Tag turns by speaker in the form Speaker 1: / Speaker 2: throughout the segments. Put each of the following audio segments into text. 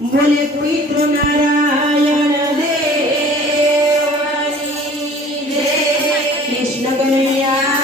Speaker 1: બોલે પવિત્ર નારાયણ દેવાની જય કૃષ્ણ કલ્યાણ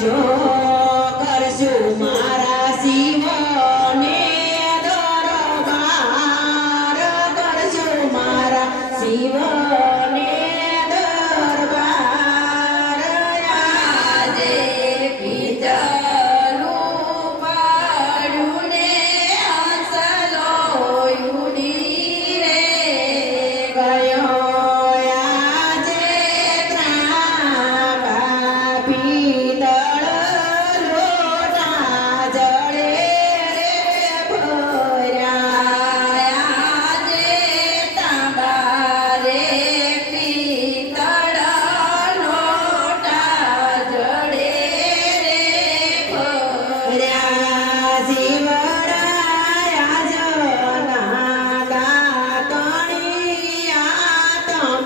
Speaker 1: કરશો
Speaker 2: કરશો
Speaker 1: મારા શિવને દરબાર કરશો મારા શિવ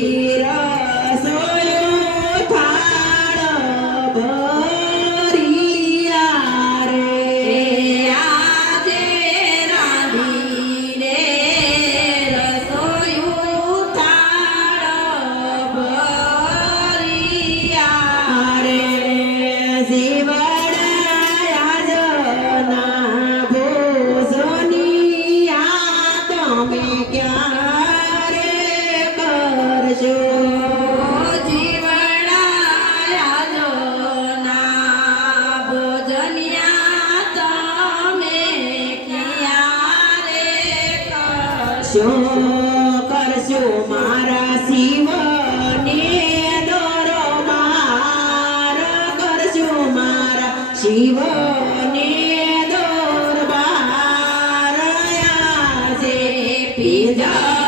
Speaker 1: Yeah. કરશો
Speaker 2: કરશો
Speaker 1: મારા શિવને દોરો માર કરશો મારા શિવને દોર બાર પિતા